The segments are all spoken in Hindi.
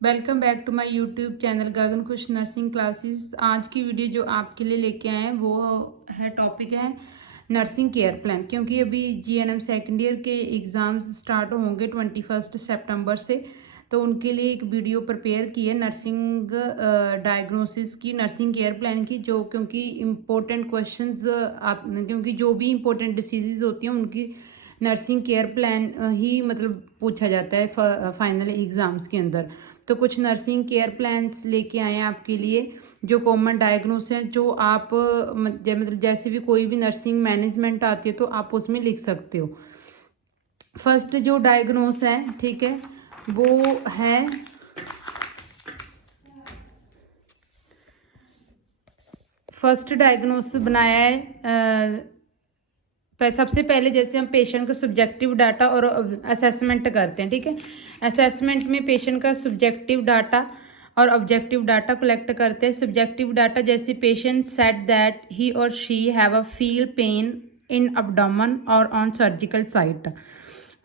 Welcome back to my YouTube channel Gagan Khush nursing classes. आज की वीडियो जो आपके लिए लेके आए हैं वो है टॉपिक है नर्सिंग केयर प्लान। क्योंकि अभी जीएनएम सेकेंड ईयर के एग्ज़ाम्स स्टार्ट होंगे 21 सितंबर से, तो उनके लिए एक वीडियो प्रिपेयर की है नर्सिंग डायग्नोसिस की, नर्सिंग केयर प्लान की, जो क्योंकि इम्पोर्टेंट क्वेश्चंस क्योंकि जो भी इम्पोर्टेंट डिसीज़ होती हैं उनकी नर्सिंग केयर प्लान ही मतलब पूछा जाता है फाइनल एग्ज़ाम्स के अंदर। तो कुछ नर्सिंग केयर प्लान्स लेके आए हैं आपके लिए जो कॉमन डायग्नोस हैं, जो आप मतलब जैसे भी कोई भी नर्सिंग मैनेजमेंट आती है तो आप उसमें लिख सकते हो। फर्स्ट जो डायग्नोस है, ठीक है, वो है फर्स्ट डायग्नोस बनाया है सबसे पहले जैसे हम पेशेंट का सब्जेक्टिव डाटा और असेसमेंट करते हैं, ठीक है। असेसमेंट में पेशेंट का सब्जेक्टिव डाटा और ऑब्जेक्टिव डाटा कलेक्ट करते हैं। सब्जेक्टिव डाटा जैसे पेशेंट सेड दैट ही और she have a feel pain in abdomen और ऑन सर्जिकल साइट।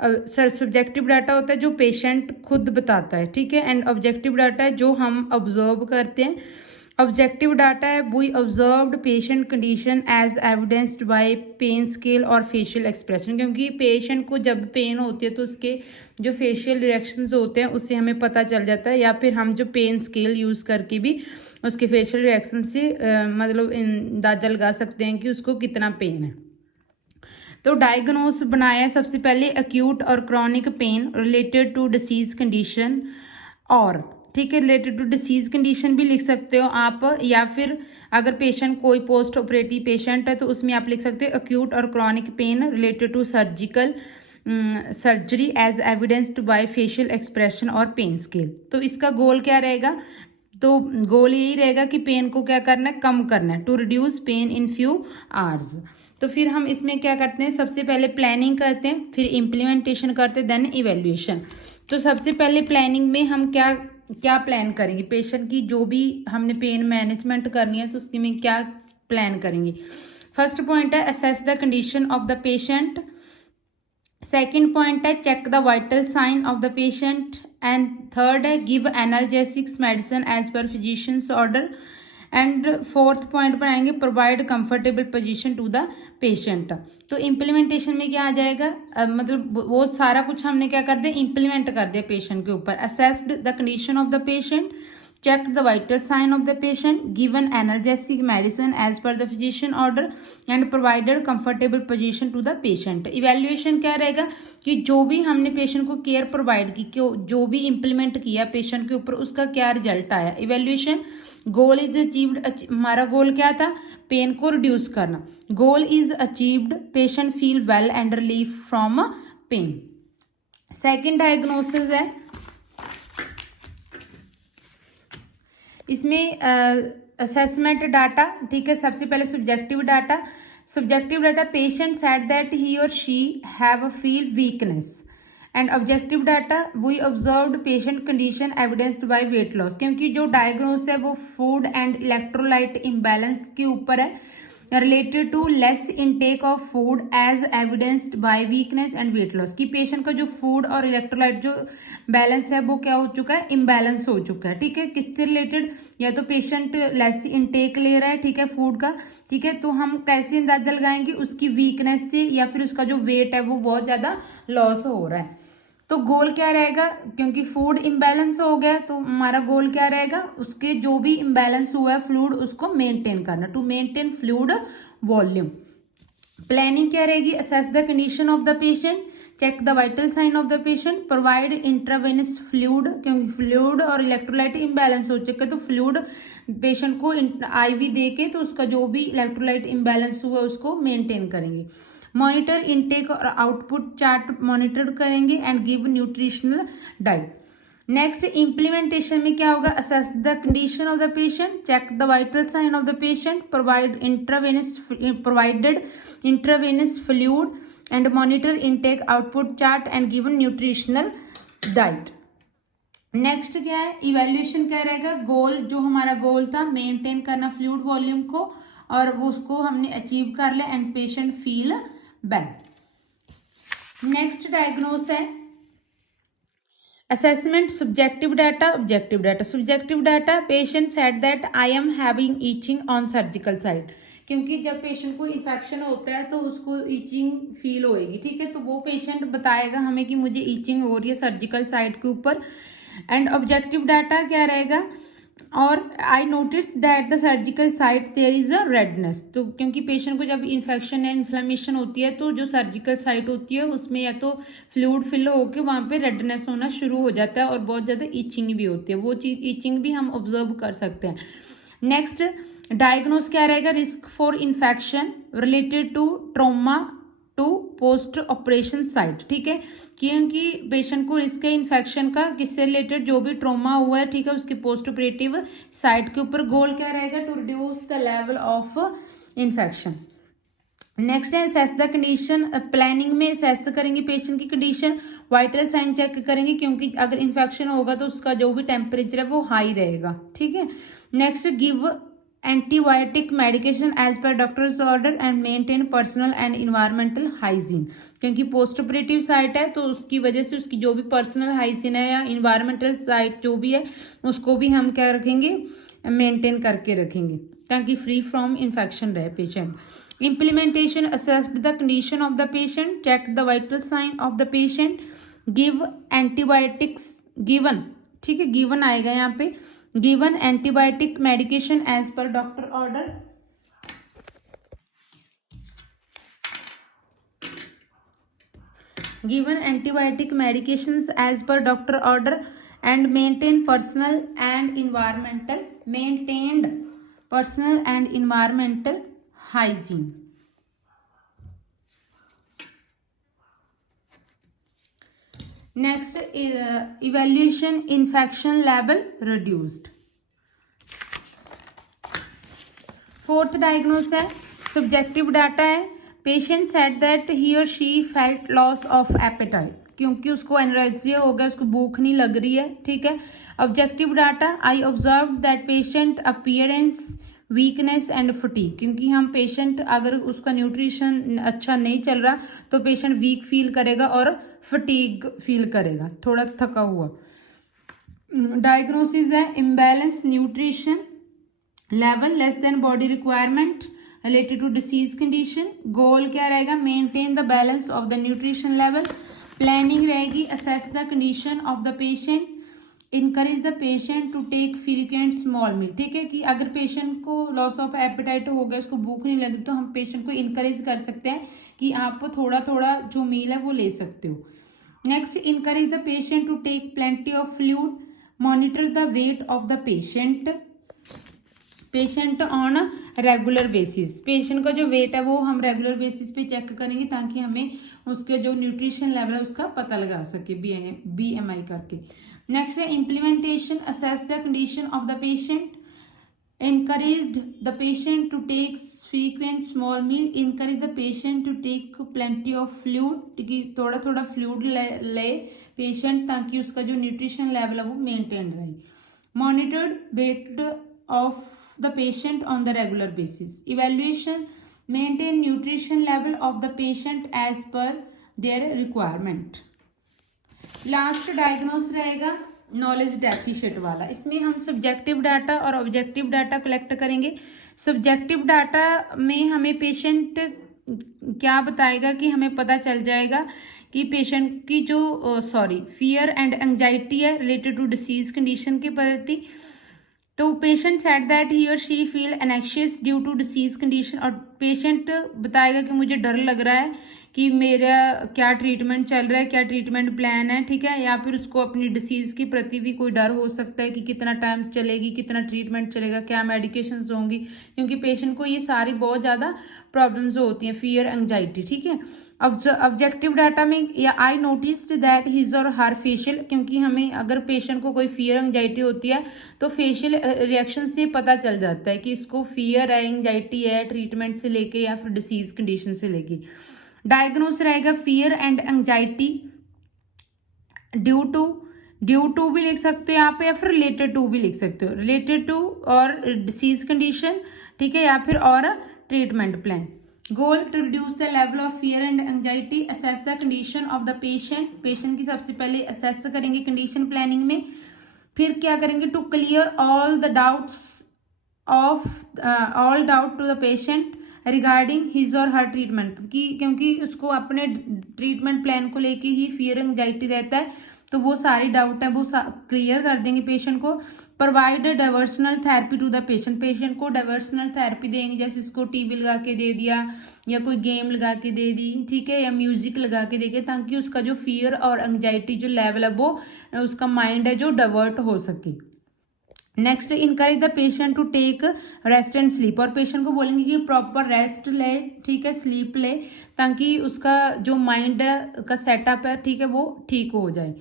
सर सब्जेक्टिव डाटा होता है जो पेशेंट खुद बताता है, ठीक है। एंड ऑब्जेक्टिव डाटा है जो हम ऑब्जर्व करते हैं। ऑब्जेक्टिव डाटा है we observed patient condition as evidenced by pain scale और फेशियल एक्सप्रेशन। क्योंकि पेशेंट को जब पेन होती है तो उसके जो फेशियल रिएक्शंस होते हैं उससे हमें पता चल जाता है, या फिर हम जो पेन स्केल यूज़ करके भी उसके फेशियल रिएक्शन से मतलब अंदाजा लगा सकते हैं कि उसको कितना पेन है। तो डायग्नोस बनाया सबसे पहले एक्यूट और chronic pain related to disease condition, और ठीक है रिलेटेड टू डिसीज कंडीशन भी लिख सकते हो आप, या फिर अगर पेशेंट कोई पोस्ट ऑपरेटिव पेशेंट है तो उसमें आप लिख सकते हो एक्यूट और chronic pain related to surgical surgery as evidenced by facial expression और पेन स्केल। तो इसका गोल क्या रहेगा? तो गोल यही रहेगा कि पेन को क्या करना है, कम करना है, to reduce pain in few hours. तो फिर हम इसमें क्या करते हैं, सबसे पहले प्लानिंग करते हैं, फिर इम्प्लीमेंटेशन करते हैं, देन इवेल्युएशन। तो सबसे पहले प्लानिंग में हम क्या क्या प्लान करेंगे, पेशेंट की जो भी हमने पेन मैनेजमेंट करनी है तो उसके में क्या प्लान करेंगे। फर्स्ट पॉइंट है assess the condition of the patient. Second point है check the vital sign of the patient. And third है give analgesics medicine as per physicians order. And fourth point बनाएंगे provide comfortable position to the patient. तो इम्प्लीमेंटेशन में क्या आ जाएगा, मतलब वो सारा कुछ हमने क्या कर दिया, इम्प्लीमेंट कर दिया पेशेंट के ऊपर। Assessed the condition of the patient, checked the vital sign of the patient, given analgesic medicine as per the physician order and provided comfortable position to the patient। Evaluation क्या रहेगा कि जो भी हमने पेशेंट को केयर प्रोवाइड की, जो भी इम्प्लीमेंट किया पेशेंट के ऊपर, उसका क्या रिजल्ट आया। इवेल्युएशन गोल इज अचीव्ड, हमारा गोल क्या था, पेन को रिड्यूस करना। Goal is achieved, patient feel well and relief from pain. Second diagnosis है, इसमें असेसमेंट डाटा, ठीक है। सबसे पहले subjective data. Subjective data patient said that he और she have a feel weakness. And objective data we observed patient condition evidenced by weight loss. क्योंकि जो डायग्नोस है वो फूड एंड इलेक्ट्रोलाइट इम्बैलेंस के ऊपर है, related to less intake of food as evidenced by weakness and weight loss. कि पेशेंट का जो फूड और इलेक्ट्रोलाइट जो बैलेंस है वो क्या हो चुका है, इम्बैलेंस हो चुका है, ठीक है। किससे रिलेटेड, या तो पेशेंट लेस इनटेक ले रहा है, ठीक है, फूड का, ठीक है, तो हम कैसे अंदाजा लगाएंगे, उसकी वीकनेस से, या फिर उसका जो वेट है वो बहुत ज्यादा लॉस हो रहा है। तो गोल क्या रहेगा, क्योंकि फूड इम्बैलेंस हो गया तो हमारा गोल क्या रहेगा, उसके जो भी इम्बैलेंस हुआ है फ्लूइड उसको मेंटेन करना, to maintain fluid volume. Planning क्या रहेगी, assess the condition of the patient, check the vital sign of the patient, provide intravenous fluid. क्योंकि फ्लूइड और इलेक्ट्रोलाइट इम्बैलेंस हो चुका है तो फ्लूइड पेशेंट को आईवी दे के तो उसका जो भी इलेक्ट्रोलाइट इम्बैलेंस हुआ उसको मेंटेन करेंगे। मॉनिटर इनटेक और आउटपुट चार्ट मॉनिटर करेंगे and give nutritional diet. Next implementation में क्या होगा, assess the condition of the patient, check the vital sign of the patient, provided intravenous fluid and monitor intake output chart and given nutritional diet. Next क्या है, इवेल्युएशन क्या रहेगा, गोल जो हमारा गोल था मेंटेन करना फ्लूइड वॉल्यूम को, और वो उसको हमने अचीव कर लिया and patient feel better. Next diagnose है Assessment, subjective data, objective data. Subjective data, patient said that I am having itching on surgical side. क्योंकि जब पेशेंट को इन्फेक्शन होता है तो उसको ईचिंग फील होएगी, ठीक है, तो वो पेशेंट बताएगा हमें कि मुझे ईचिंग हो रही है सर्जिकल साइड के ऊपर. एंड ऑब्जेक्टिव डाटा क्या रहेगा, और I notice that the surgical site there is a redness. तो क्योंकि पेशेंट को जब इन्फेक्शन या इन्फ्लेमेशन होती है तो जो सर्जिकल साइट होती है उसमें या तो फ्लूइड फिल होकर वहाँ पे रेडनेस होना शुरू हो जाता है और बहुत ज़्यादा ईचिंग भी होती है. वो चीज़ ईचिंग भी हम ऑब्जर्व कर सकते हैं. नेक्स्ट डायग्नोस क्या रहेगा, risk for infection related to trauma to post operation site. ठीक है, क्योंकि पेशेंट को रिस्क है इन्फेक्शन का किससे रिलेटेड, जो भी ट्रॉमा हुआ है, ठीक है, उसके पोस्ट ऑपरेटिव साइट के ऊपर. गोल क्या रहेगा, to reduce the level of infection. Next है असेस द कंडीशन. प्लानिंग में असेस करेंगे पेशेंट की कंडीशन, वाइटल साइन चेक करेंगे क्योंकि अगर इन्फेक्शन होगा तो उसका जो भी टेम्परेचर है वो हाई रहेगा. ठीक है. Next give antibiotic medication as per doctor's order and maintain personal and environmental hygiene. क्योंकि पोस्ट ऑपरेटिव साइट है तो उसकी वजह से उसकी जो भी पर्सनल हाइजीन है या इन्वायरमेंटल साइट जो भी है उसको भी हम क्या रखेंगे, मेंटेन करके रखेंगे ताकि फ्री फ्रॉम इन्फेक्शन रहे patient. Implementation, assess the condition of the patient, check the vital sign of the patient, give antibiotics given. ठीक है, गिवन आएगा यहाँ पे, given antibiotic medication as per doctor order. Given antibiotic medications as per doctor order and maintain personal and environmental, maintained personal and environmental hygiene. Next evaluation infection level reduced. Fourth diagnose है, सब्जेक्टिव डाटा है. पेशेंट सेड दैट ही और she felt loss of appetite. क्योंकि उसको एनोरेक्सिया हो गया, उसको भूख नहीं लग रही है. ठीक है. Objective data, I observe that patient appearance weakness and fatigue. क्योंकि हम पेशेंट अगर उसका न्यूट्रिशन अच्छा नहीं चल रहा तो पेशेंट वीक फील करेगा और फटीग फील करेगा, थोड़ा थका हुआ. डायग्नोसिस है imbalance nutrition level less than body requirement related to disease condition. Goal क्या रहेगा, maintain the balance of the nutrition level. Planning रहेगी, assess the condition of the patient, encourage the patient to take frequent small meal. ठीक है, कि अगर पेशेंट को लॉस ऑफ एपेटाइट हो गया, उसको भूख नहीं लगी, तो हम पेशेंट को इनकरेज कर सकते हैं कि आप थोड़ा थोड़ा जो मील है वो ले सकते हो. Next, encourage the patient to take plenty of fluid, monitor the weight of the patient on regular basis. Patient का जो वेट है वो हम रेगुलर बेसिस पे चेक करेंगे ताकि हमें उसके जो न्यूट्रिशन लेवल है उसका पता लगा सके BMI करके. नेक्स्ट है implementation, assess the condition of the patient, encouraged the patient to take frequent small meal, encourage the patient to take plenty of fluid, कि थोड़ा थोड़ा फ्लूइड ले पेशेंट ताकि उसका जो न्यूट्रिशन लेवल है वो मेंटेन रहे. Monitored weight of the patient on the regular basis. Evaluation, maintain nutrition level of the patient as per their requirement. Last diagnose रहेगा नॉलेज डेफिशिएंट वाला. इसमें हम सब्जेक्टिव डाटा और ऑब्जेक्टिव डाटा कलेक्ट करेंगे. सब्जेक्टिव डाटा में हमें पेशेंट क्या बताएगा कि हमें पता चल जाएगा कि पेशेंट की जो फियर एंड एंजाइटी है रिलेटेड टू डिसीज कंडीशन के प्रति. तो पेशेंट सेड दैट ही और she feel anxious due to disease condition. और पेशेंट बताएगा कि मुझे डर लग रहा है कि मेरा क्या ट्रीटमेंट चल रहा है, क्या ट्रीटमेंट प्लान है. ठीक है, या फिर उसको अपनी डिसीज़ के प्रति भी कोई डर हो सकता है कि कितना टाइम चलेगी, कितना ट्रीटमेंट चलेगा, क्या मेडिकेशंस होंगी, क्योंकि पेशेंट को ये सारी बहुत ज़्यादा प्रॉब्लम्स होती हैं, फियर एंजाइटी. ठीक है. ऑब्जेक्टिव डाटा में या आई नोटिस्ड दैट हिज और हर फेशियल, क्योंकि हमें अगर पेशेंट को कोई फियर एंजाइटी होती है तो फेशियल रिएक्शन से पता चल जाता है कि इसको फियर है, एंजाइटी है, ट्रीटमेंट से लेके या फिर डिसीज कंडीशन से लेके. डायग्नोस रहेगा fear and anxiety due to भी लिख सकते हो यहाँ पे या फिर रिलेटेड टू भी लिख सकते हो. रिलेटेड टू और डिसीज कंडीशन, ठीक है, या फिर और treatment plan. Goal to reduce the level of fear and anxiety, assess the condition of the patient, patient की सबसे पहले असेस करेंगे कंडीशन प्लानिंग में। फिर क्या करेंगे, to clear all the doubts of all doubt to the patient regarding his और हर ट्रीटमेंट की, क्योंकि उसको अपने ट्रीटमेंट प्लान को लेके ही फियर एंजाइटी रहता है, तो वो सारी डाउट है वो क्लियर कर देंगे पेशेंट को। Provide diversional therapy to the patient, patient को डाइवर्सनल थेरेपी देंगे, जैसे इसको टीवी लगा के दे दिया या कोई गेम लगा के दे दी, ठीक है, या म्यूजिक लगा के देंगे, ताकि उसका जो फियर और एंजाइटी जो लेवल है वो उसका माइंड है जो डाइवर्ट हो सके। Next, encourage the patient to take rest and sleep, और पेशेंट को बोलेंगे कि प्रॉपर रेस्ट ले, ठीक है, स्लीप ले, ताकि उसका जो माइंड का सेटअप है, ठीक है, वो ठीक हो जाए।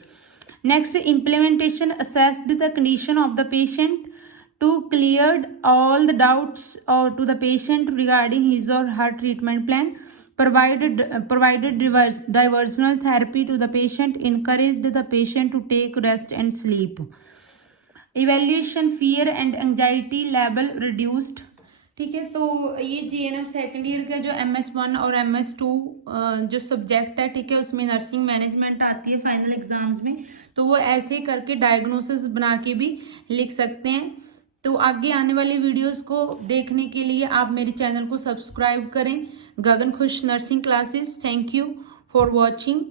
Next, implementation, assess the condition of the patient to clear all the doubts और to the patient regarding his और her treatment plan, provided diversional therapy to the patient, encouraged the patient to take rest and sleep, evaluation fear and anxiety level reduced, ठीक है। तो ये जीएनएम सेकेंड ईयर का जो MS1 और MS2 जो सब्जेक्ट है, ठीक है, उसमें नर्सिंग मैनेजमेंट आती है फाइनल एग्जाम्स में, तो वो ऐसे करके डायग्नोसिस बना के भी लिख सकते हैं। तो आगे आने वाली वीडियोस को देखने के लिए आप मेरे चैनल को सब्सक्राइब करें, गगन Khush nursing classes. Thank you for watching.